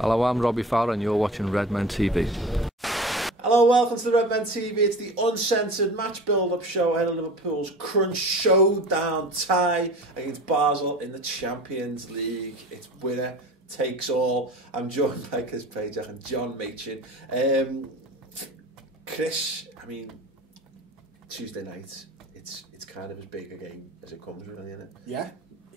Hello, I'm Robbie Fowler and you're watching Redmen TV. Hello, welcome to the Redmen TV. It's the Uncensored Match Build-up show ahead of Liverpool's crunch showdown tie against Basel in the Champions League. It's winner takes all. I'm joined by Chris Pajak and John Machin. Chris, I mean, Tuesday night, it's kind of as big a game as it comes, really, isn't it? Yeah,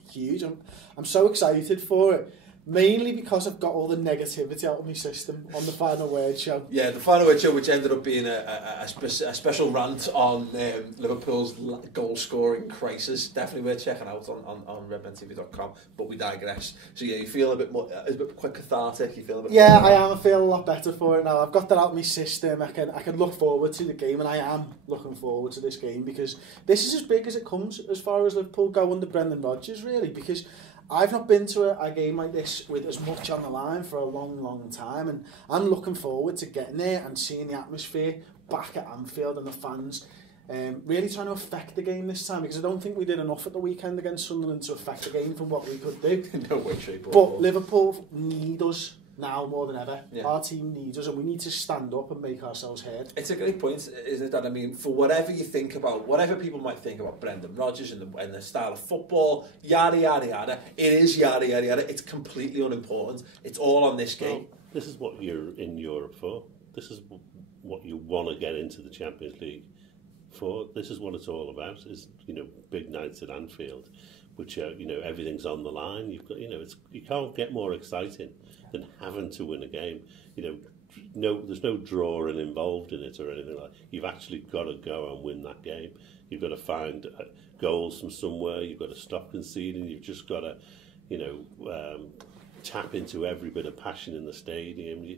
huge. I'm so excited for it. Mainly because I've got all the negativity out of my system on the Final Word show. Yeah, the Final Word show, which ended up being a special rant on Liverpool's goal-scoring crisis. Definitely worth checking out on redmentv.com, but we digress. So yeah, you feel a bit more, it's a bit quite cathartic, you feel a bit more... I am. I feel a lot better for it now. I've got that out of my system. I can look forward to the game, and I am looking forward to this game, because this is as big as it comes as far as Liverpool go under Brendan Rodgers, really, because I've not been to a game like this with as much on the line for a long, long time, and I'm looking forward to getting there and seeing the atmosphere back at Anfield and the fans really trying to affect the game this time, because I don't think we did enough at the weekend against Sunderland to affect the game from what we could do. No way, shape or form. form. But Liverpool need us now more than ever. Yeah. Our team needs us, and we need to stand up and make ourselves heard. It's a great point, isn't it? That I mean, for whatever you think about, whatever people might think about Brendan Rodgers and the style of football, yada yada yada, it is yada yada yada. It's completely unimportant. It's all on this game. Well, this is what you're in Europe for. This is what you want to get into the Champions League for. This is what it's all about. Is big nights at Anfield, which everything's on the line. You've got you can't get more exciting than having to win a game. There's no drawing involved in it or anything like that. You've actually got to go and win that game. You've got to find goals from somewhere. You've got to stop conceding. You've just got to, tap into every bit of passion in the stadium.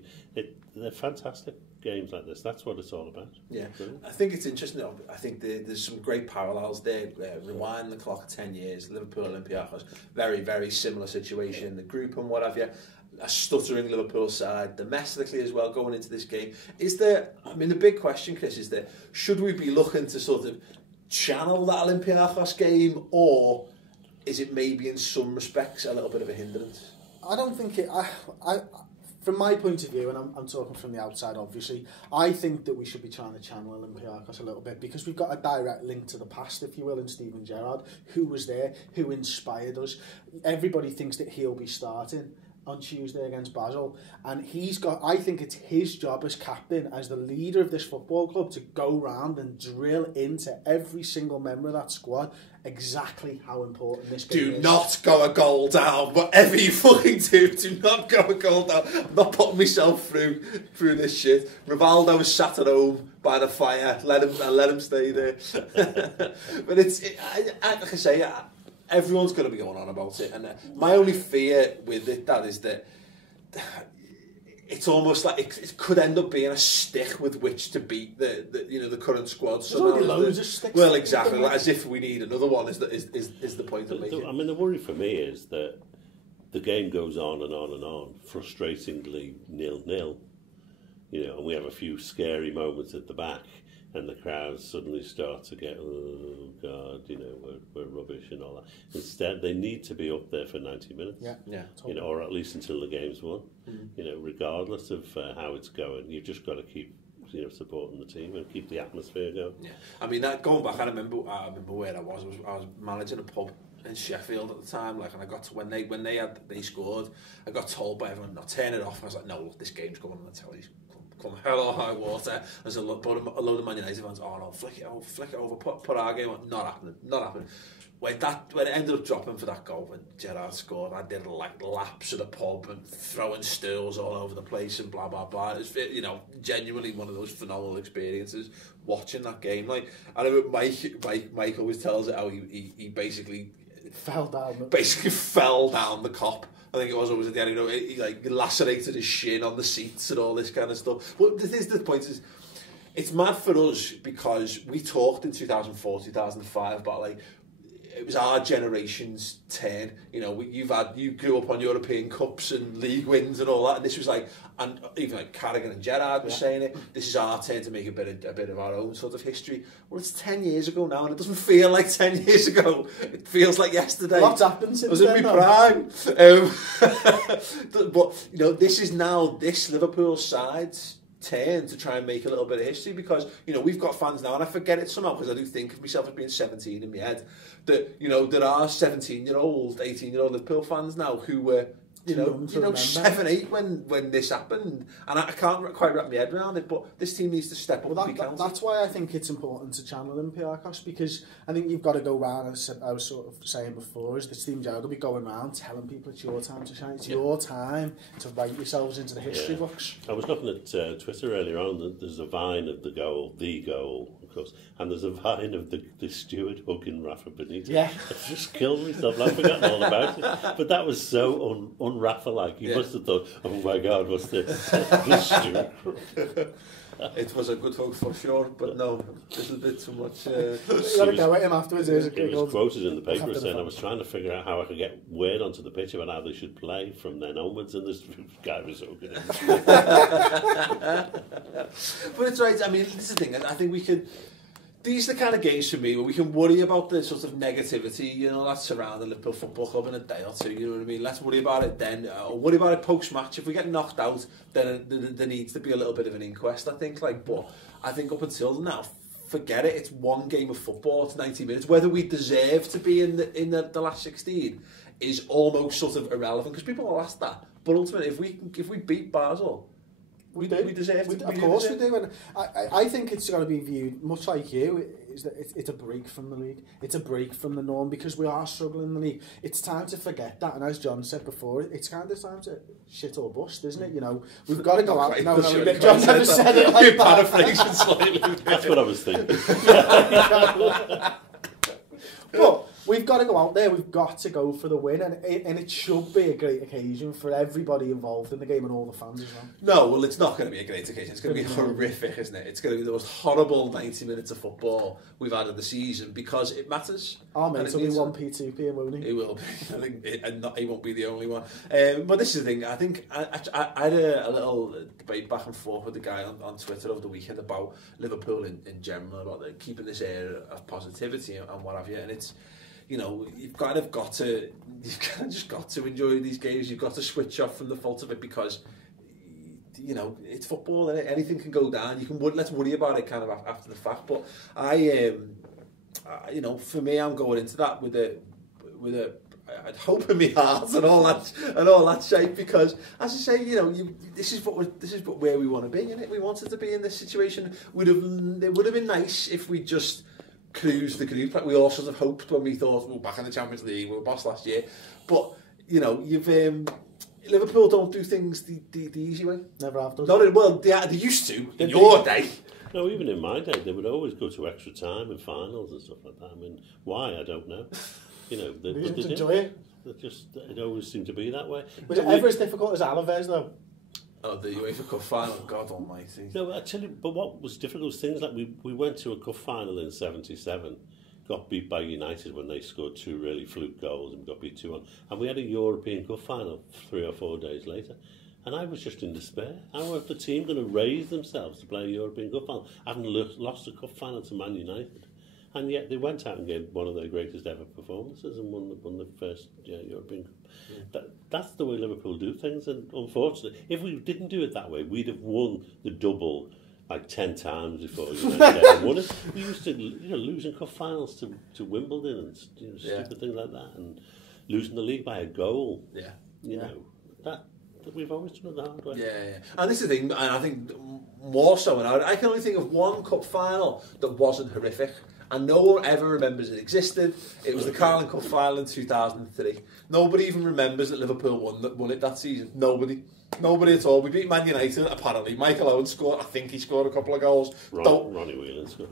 They're fantastic games like this. That's what it's all about. Yeah, I think it's interesting. I think there's some great parallels there. Rewind the clock 10 years, Liverpool, Olympiacos, very, very similar situation. The group and what have you. A stuttering Liverpool side, domestically as well, going into this game. The big question, Chris, is that should we be looking to sort of channel that Olympiacos game, or is it maybe in some respects a little bit of a hindrance? I don't think it... From my point of view, and I'm talking from the outside, obviously, I think that we should be trying to channel Olympiacos a little bit, because we've got a direct link to the past, if you will, in Steven Gerrard, who was there, who inspired us. Everybody thinks that he'll be starting on Tuesday against Basel, and I think it's his job as captain, as the leader of this football club, to go round and drill into every single member of that squad exactly how important this game is. Do not go a goal down. Whatever you fucking do not go a goal down. I'm not putting myself through this shit. Rivaldo was sat at home by the fire. Let him stay there. But like I say, everyone's going to be going on about it, and my only fear with it is that it's almost like it could end up being a stick with which to beat the current squad. There's already loads of sticks. Well, exactly, like, as if we need another one. Is the point I'm making? The worry for me is that the game goes on and on and on, frustratingly 0-0. And we have a few scary moments at the back, and the crowds suddenly start to get, oh God, we're rubbish and all that. Instead, they need to be up there for 90 minutes. Yeah. Totally. Or at least until the game's won. Regardless of how it's going, you've just got to keep supporting the team and keep the atmosphere going. Yeah. I mean, going back, I remember where I was managing a pub in Sheffield at the time, and I got to when they scored, I got told by everyone, "No, turn it off." I was like, "No, look, this game's going on the telly. Come hell or high water." There's a load of Man United fans. "Oh no, flick it over, put our game on." Not happening. When it ended up dropping for that goal, when Gerrard scored, I did like laps of the pub and throwing stools all over the place and blah blah blah. It was, genuinely one of those phenomenal experiences watching that game. Like, I remember Mike always tells it how he basically fell down the cop. I think it was always at the end. He lacerated his shin on the seats and all this kind of stuff. But the point is, it's mad for us because we talked in 2004, 2005 about it was our generation's turn. You know, you grew up on European Cups and league wins and all that, and this was like, and even like Carragher and Gerrard were saying it. This is our turn to make a bit of our own sort of history. Well, it's 10 years ago now, and it doesn't feel like 10 years ago. It feels like yesterday. What's happened since I was in my prime. But you know, this is now this Liverpool side's turn to try and make a little bit of history, because you know, we've got fans now, and I forget it somehow because I do think of myself as being 17 in my head, that you know, there are 17-year-old, 18-year-old Liverpool fans now who were you know 7, 8 when this happened, and I can't quite wrap my head around it. But this team needs to step up. That's why I think it's important to channel Olympiacos, because I think you've got to go round, as I was sort of saying before, is that Steven Gerrard will be going around telling people it's your time to shine, it's your time to write yourselves into the history books. I was looking at Twitter earlier on. There's a vine of the goal, of course, and there's a vine of the steward hugging Rafa Benitez. Yeah, I just killed myself. I've forgotten all about it, but that was so un-Rafa-like. You must have thought, oh my God, what's this? This steward. It was a good hug for sure, but no, a little bit too much. You got to go at him afterwards. It was quoted in the paper saying I was trying to figure out how I could get word onto the pitch about how they should play from then onwards, and this guy was hugging him. But it's right. I mean, this is the thing. I think we could. These are the kind of games for me where we can worry about the sort of negativity, you know, that's around the Liverpool Football Club in a day or two, you know what I mean? Let's worry about it then, or worry about it post-match. If we get knocked out, then there needs to be a little bit of an inquest, I think. But I think up until now, forget it. It's one game of football. It's 90 minutes. Whether we deserve to be in the last 16 is almost sort of irrelevant, because people will ask that. But ultimately, if we beat Basel, we deserve to. Of course we do, and I think it's got to be viewed much like you. Is that it's a break from the league. It's a break from the norm, because we are struggling in the league. It's time to forget that, and as John said before, it's kind of time to shit or bust, isn't it? You know, we've got to go out. No, John never said it like that. Paraphrasing slightly. That's what I was thinking. But we've got to go out there, we've got to go for the win, and it should be a great occasion for everybody involved in the game and all the fans as well. No, well, it's not going to be a great occasion. It's going to be horrific, isn't it? It's going to be the most horrible 90 minutes of football we've had in the season, because it matters. Oh, mate, it'll be 1p, 2p, won't he? He will be. I think he won't be the only one. But this is the thing. I think I had a little debate back and forth with the guy on Twitter over the weekend about Liverpool in general, about keeping this air of positivity and what have you. And it's, you know, you've kind of just got to enjoy these games. You've got to switch off from the fault of it, because, you know, it's football and anything can go down. Let's worry about it kind of after the fact. But you know, for me, I'm going into that with I'd hope in my heart and all that shape, because, as I say, you know, this is where we want to be, isn't it? We wanted to be in this situation. It would have been nice if we just cruise the group like we all sort of hoped when we thought, well, back in the Champions League, we were boss last year. But, you know, Liverpool don't do things the easy way. Never have done. They used to in your day. No, even in my day, they would always go to extra time in finals and stuff like that. I mean, why? I don't know. You know, they enjoy it. It always seemed to be that way. Was it ever as difficult as Alaves, though? Oh, the UEFA Cup final, God almighty. No, I tell you, but what was difficult was things like we went to a cup final in '77, got beat by United when they scored 2 really fluke goals, and we got beat 2-1, and we had a European Cup final 3 or 4 days later, and I was just in despair. How are the team going to raise themselves to play a European Cup final, having lost a cup final to Man United? And yet they went out and gave one of their greatest ever performances and won the first European Cup. That's the way Liverpool do things, and unfortunately, if we didn't do it that way, we'd have won the double like 10 times before United ever won it. We used to, you know, losing cup finals to Wimbledon and stupid things like that, and losing the league by a goal. Yeah, you know that we've always done it the hard way. Yeah. And this is the thing, and I think more so. And I can only think of one cup final that wasn't horrific. And no one ever remembers it existed. It was the Carling Cup final in 2003. Nobody even remembers that Liverpool won it that season. Nobody at all. We beat Man United, apparently. Michael Owen scored. I think he scored a couple of goals. Ronnie Whelan scored.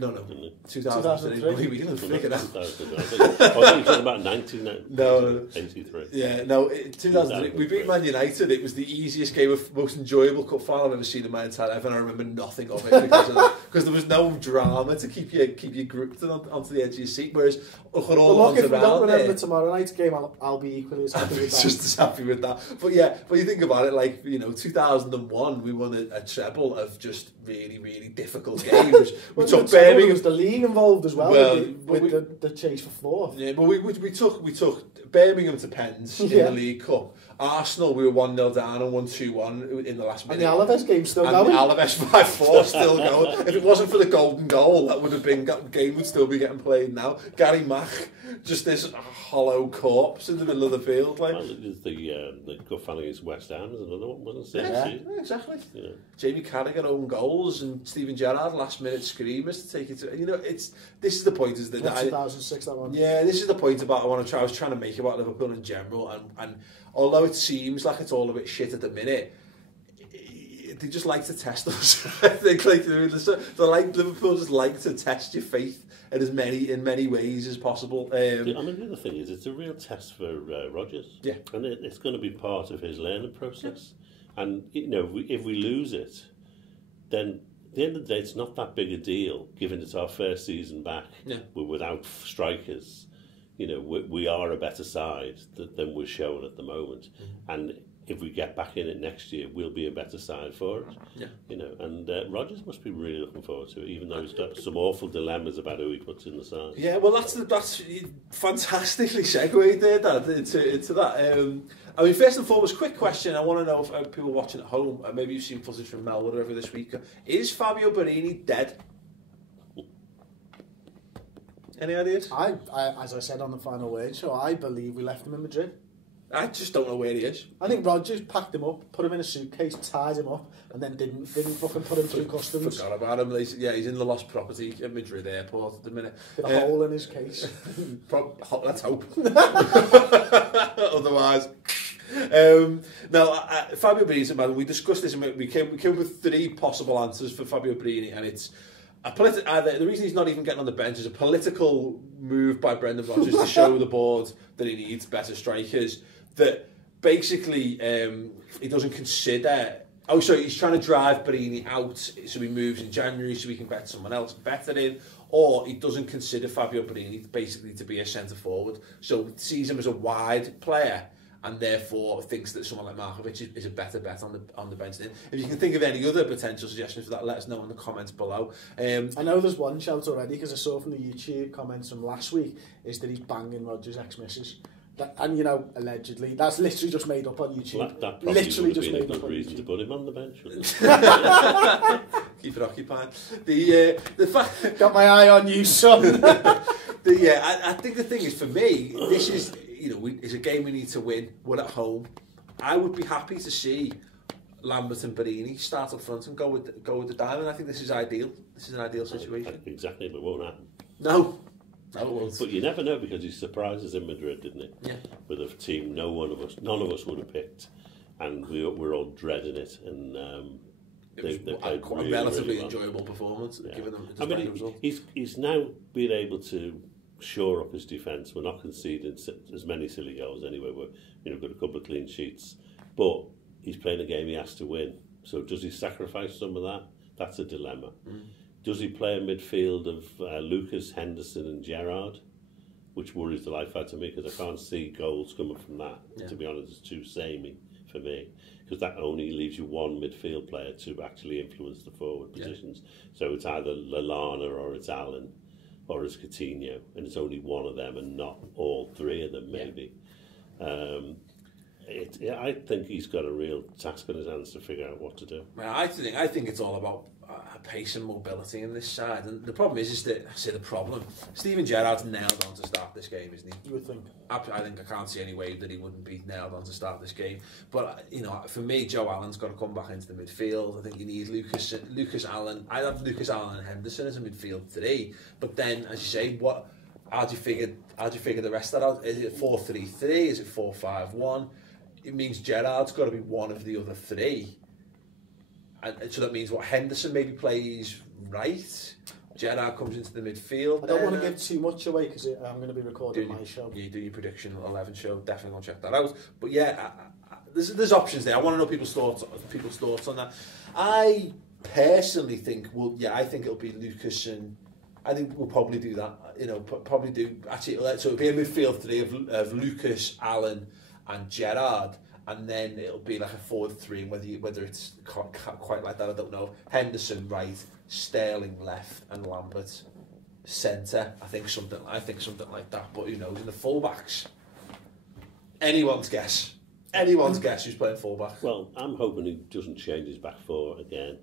No, didn't he? 2003. We didn't figure that. 2003. I think you're talking about 1983. Yeah, no, 2003. We beat Man United. It was the easiest game of most enjoyable cup final I've ever seen in my entire life, and I remember nothing of it because there was no drama to keep you gripped onto the edge of your seat. Whereas Well, look, if we don't remember tomorrow night's game, I'll be equally as happy with that. Just as happy with that. But yeah, when you think about it, like, 2001, we won a treble of just really, really difficult games. We took Birmingham. There was the league involved as well, with the chase for fourth. Yeah, but we took Birmingham to pens in the League Cup. Arsenal, we were 1-0 down and won 2-1 in the last minute. And the Alaves game still going. And the Alaves 5-4 still going. If it wasn't for the golden goal, that would have been, game would still be getting played now. Gary Mack, just this hollow corpse in the middle of the field. Like. Well, the cup final against West Ham is another one, wasn't it? Yeah, exactly. Yeah. Jamie Carragher own goals and Steven Gerrard last minute screamers to take it to. This is the point. Is that 2006 that one? Yeah, this is the point about I was trying to make about Liverpool in general, and although it seems like it's all a bit shit at the minute, they just like to test us. I think Liverpool just like to test your faith in many ways as possible. The other thing is, it's a real test for Rodgers. Yeah, and it's going to be part of his learning process. Yeah. And if we lose it, then at the end of the day, it's not that big a deal, given it's our first season back. Yeah. We're without strikers. We are a better side than we're showing at the moment. Mm-hmm. And if we get back in it next year, we'll be a better side for it. Yeah. And Rodgers must be really looking forward to it, even though he's got some awful dilemmas about who he puts in the side. Yeah, well, that's fantastically segued there, Dad, into that. First and foremost, quick question. I want to know if people watching at home, maybe you've seen footage from Melwood or whatever this week, is Fabio Borini dead? Any ideas? I, as I said on the final word show, I believe we left him in Madrid. I just don't know where he is. I think Rodgers packed him up, put him in a suitcase, tied him up, and then didn't fucking put him through customs. Forgot about him. He's in the lost property at Madrid airport at the minute. With a hole in his case. Let's hope. Otherwise. Fabio Borini's man. We discussed this and we came with 3 possible answers for Fabio Borini, and it's the reason he's not even getting on the bench is a political move by Brendan Rodgers to show the board that he needs better strikers. That basically he doesn't consider. He's trying to drive Borini out, so he moves in January so we can bet someone else better in, or he doesn't consider Fabio Borini basically to be a centre forward, so sees him as a wide player, and therefore thinks that someone like Markovic is a better bet on the bench. If you can think of any other potential suggestions for that, let us know in the comments below. I know there's one shout already, because I saw from the YouTube comments from last week, is that he's banging Rodgers' ex-missus. And allegedly, that's literally just made up on YouTube. Well, that probably literally just made up on reason YouTube. To put him on the bench. Keep it occupied. The fact got my eye on you, son. I think the thing is, for me, this is it's a game we need to win. We're at home. I would be happy to see Lambert and Borini start up front and go with the diamond. I think this is ideal. This is an ideal situation. Exactly, but it won't happen. No. But you never know, because he surprised us in Madrid, didn't he? Yeah. With a team none of us would have picked, and we're all dreading it. And they played quite really, a relatively really well. enjoyable performance, given them. He's now been able to shore up his defence. We're not conceding as many silly goals anyway. We've got a couple of clean sheets, but he's playing a game he has to win. So does he sacrifice some of that? That's a dilemma. Mm. Does he play a midfield of Lucas, Henderson and Gerrard, which worries the life out of me, because I can't see goals coming from that. Yeah. To be honest, it's too samey for me, because that only leaves you one midfield player to actually influence the forward positions. So it's either Lallana or it's Allen or it's Coutinho, and it's only one of them and not all 3 of them maybe. I think he's got a real task on his hands to figure out what to do. I think it's all about pace and mobility in this side, and the problem is that Steven Gerrard's nailed on to start this game, isn't he? You would think. I can't see any way that he wouldn't be nailed on to start this game. But for me, Joe Allen's got to come back into the midfield. I think you need Lucas Allen. I'd have Lucas Allen and Henderson as a midfield 3. But then, as you say, how do you figure the rest of that out? Is it 4-3-3? Is it 4-5-1? It means Gerrard's got to be one of the other 3. And so that means Henderson maybe plays right, Gerrard comes into the midfield. I don't want to give too much away because I'm going to be recording my show. You do your prediction 11 show. Definitely gonna check that out. But yeah, there's options there. I want to know people's thoughts on that. I personally think, I think it'll be Lucas, and I think we'll probably do that. You know, probably do actually. So it'll be a midfield three of Lucas, Allen, and Gerrard. And then it'll be like a forward three, and whether it's quite like that, I don't know. Henderson right, Sterling left, and Lambert centre. I think something like that. But who knows? In the fullbacks, anyone's guess. Anyone's guess who's playing fullback. Well, I'm hoping he doesn't change his back four again.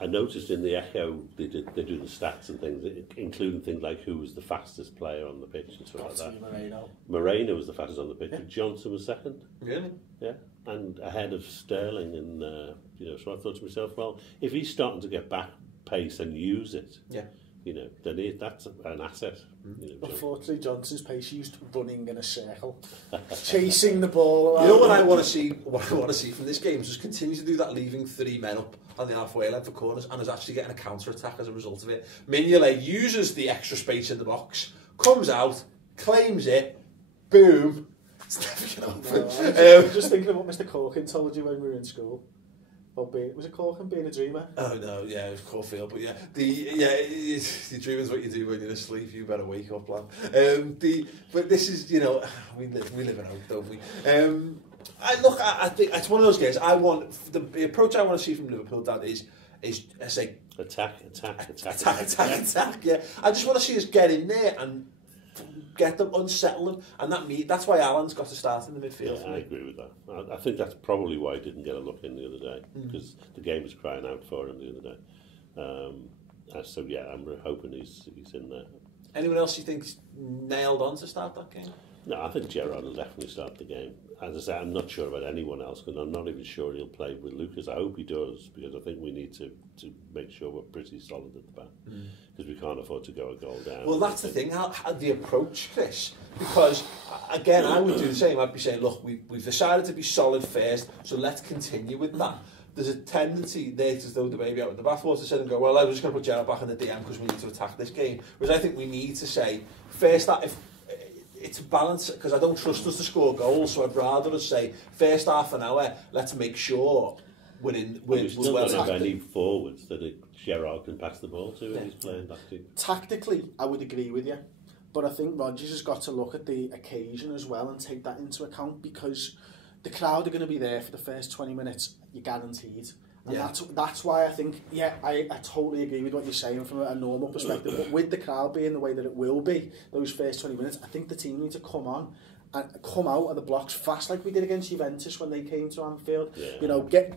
I noticed in the Echo they do the stats and things, including things like who was the fastest player on the pitch and stuff like that. Moreno was the fastest on the pitch, but Johnson was second. Really? Yeah, and ahead of Sterling, and so I thought to myself, well, if he's starting to get back pace and use it, then that's an asset. Unfortunately, Johnson's pace used running in a circle, chasing the ball around. You know what I want to see? What I want to see from this game is just continue to do that, leaving 3 men up on the halfway line for corners, and is actually getting a counter attack as a result of it. Mignolet uses the extra space in the box, comes out, claims it, boom. It's never going to happen. I'm just thinking of what Mr. Corkin told you when we were in school. Was it Corkin being a dreamer? Oh no, yeah, it was Caulfield, but yeah, the dreaming's what you do when you're asleep. You better wake up, lad. But this is, we live in hope, don't we? I think it's one of those games. The approach I want to see from Liverpool, Dad, is I say attack. Yeah, I just want to see us get in there and get them, unsettle them, and that's why Alan's got to start in the midfield. Yeah, I agree with that. I think that's probably why he didn't get a look in the other day, because the game was crying out for him the other day. So yeah, I'm hoping he's in there. Anyone else you think's nailed on to start that game? No, I think Gerrard will definitely start the game. As I say, I'm not sure about anyone else, because I'm not even sure he'll play with Lucas. I hope he does, because I think we need to make sure we're pretty solid at the back, because we can't afford to go a goal down. Well, that's the thing, how the approach, Chris, because, again, I would do the same. I'd be saying, look, we've decided to be solid first, so let's continue with that. There's a tendency there to throw the baby out with the bathwater and go, well, I'm just going to put Gerrard back in the DM because we need to attack this game. Whereas I think we need to say, first, that if it's a balance, because I don't trust us to score goals, so I'd rather us say, first half an hour, let's make sure we're still don't have any forwards that Gerrard can pass the ball to when he's playing that team. Tactically, I would agree with you, but I think Rodgers has got to look at the occasion as well and take that into account, because the crowd are going to be there for the first 20 minutes, you're guaranteed. And that's why I think, I totally agree with what you're saying from a normal perspective, but with the crowd being the way that it will be, those first 20 minutes, I think the team need to come on and come out of the blocks fast, like we did against Juventus when they came to Anfield.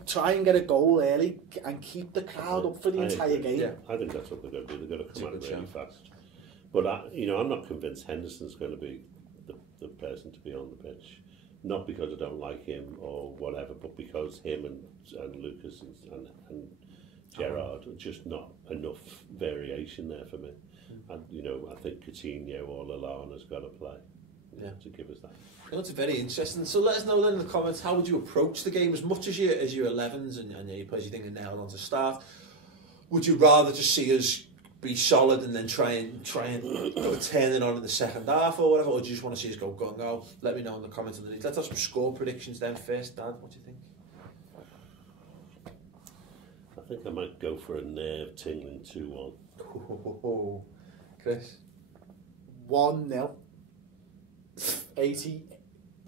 Try and get a goal early and keep the crowd up for the entire game. Yeah, I think that's what they're going to do. They're going to come out really fast. But I'm not convinced Henderson's going to be the person to be on the pitch. Not because I don't like him or whatever, but because him and Lucas and Gerrard are just not enough variation there for me. And I think Coutinho or Lallana's got to play to give us that. Well, it's very interesting. So let us know then in the comments, how would you approach the game? As much as your 11s and your players you think are nailed on to start, would you rather just see us be solid and then try and turn it on in the second half or whatever, or do you just want to see us go? Let me know in the comments underneath. Let's have some score predictions then first, Dad. What do you think? I think I might go for a nerve-tingling 2-1. Chris? 1-0. 80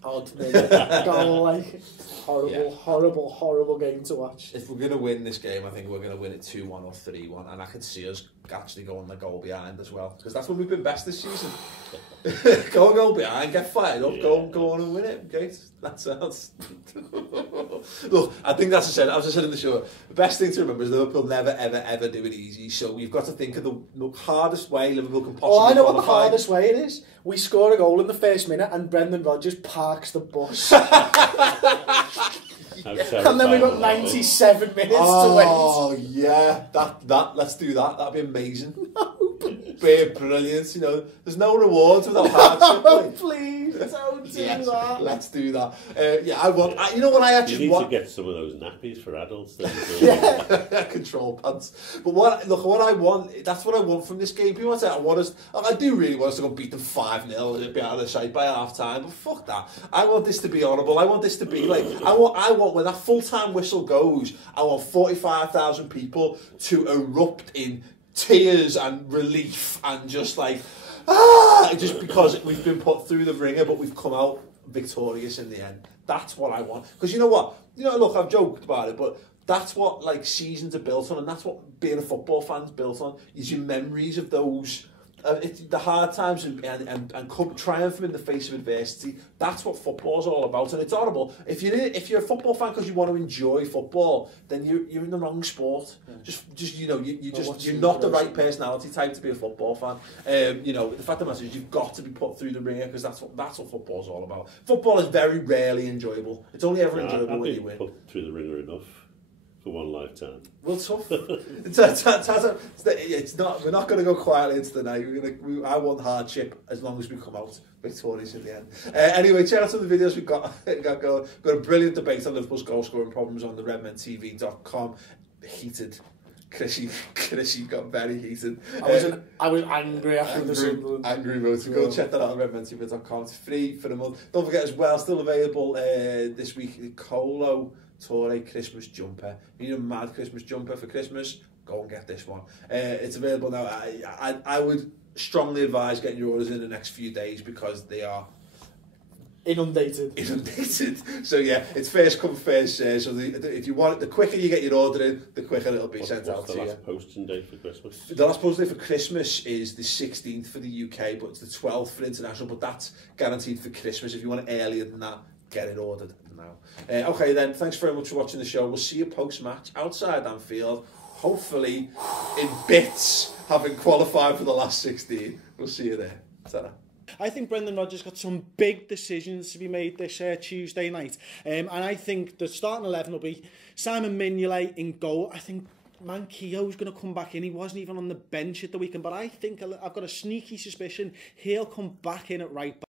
odd minute goal, like horrible game to watch. If we're going to win this game, I think we're going to win it 2-1 or 3-1, and I could see us actually going the goal behind as well, because that's when we've been best this season. Goal behind, get fired up, go on and win it. Okay, that sounds. Look, I think that's as I said in the show, the best thing to remember is Liverpool never ever do it easy. So we've got to think of the hardest way Liverpool can possibly I know qualify. what the hardest way it is. We score a goal in the first minute and Brendan Rodgers parks the bus. And then we've got 97 minutes to wait. Oh yeah, that let's do that. That'd be amazing. Be brilliant. There's no rewards without hardship. Please. Don't do Yes, that. let's do that. Yeah, I want. You know what I actually You need want? to get some of those nappies for adults. Control pants. But what I want, that's what I want from this game. People say, I do really want us to go beat them 5-0 and be out of the side by half time, but fuck that. I want this to be honourable. I want this to be like, I want when that full-time whistle goes, I want 45,000 people to erupt in tears and relief and just like, just because we've been put through the ringer, but we've come out victorious in the end. That's what I want. Because you know what? Look, I've joked about it, but that's what like seasons are built on, and that's what being a football fan's built on, is your memories of those, the hard times and triumphing in the face of adversity. That's what football's all about, and it's horrible. If you're a football fan because you want to enjoy football, then you're in the wrong sport. Yeah. You're not the right personality type to be a football fan. The fact of the matter is you've got to be put through the ringer, because that's what football's all about. Football is very rarely enjoyable. It's only ever enjoyable when you win. Put through the ringer enough. For one lifetime. Well, tough. It's not. We're not going to go quietly into the night. I want hardship as long as we come out victorious in the end. Anyway, check out some of the videos we've got going. Got a brilliant debate on Liverpool's goal scoring problems on the redmentv.com. Heated. Chrissy got very heated. I was angry after the Sunderland. Angry vote. Go check that out on redmentv.com. It's free for the month. Don't forget as well, still available this week, the Colo Torre Christmas jumper. If you need a mad Christmas jumper for Christmas, go and get this one. It's available now. I would strongly advise getting your orders in the next few days, because they are inundated. So yeah, it's first come first serve. So if you want it, the quicker you get your order in, the quicker it'll be sent out to you. What's the last posting date for Christmas? The last posting date for Christmas is the 16th for the UK, but it's the 12th for international. But that's guaranteed for Christmas. If you want it earlier than that, get it ordered now. Okay then, thanks very much for watching the show. We'll see you post-match outside Anfield, hopefully in bits, having qualified for the last 16. We'll see you there. Ta-ra. I think Brendan Rodgers got some big decisions to be made this Tuesday night. And I think the starting 11 will be Simon Mignolet in goal. I think Manquillo's going to come back in. He wasn't even on the bench at the weekend, but I think I've got a sneaky suspicion he'll come back in at right back.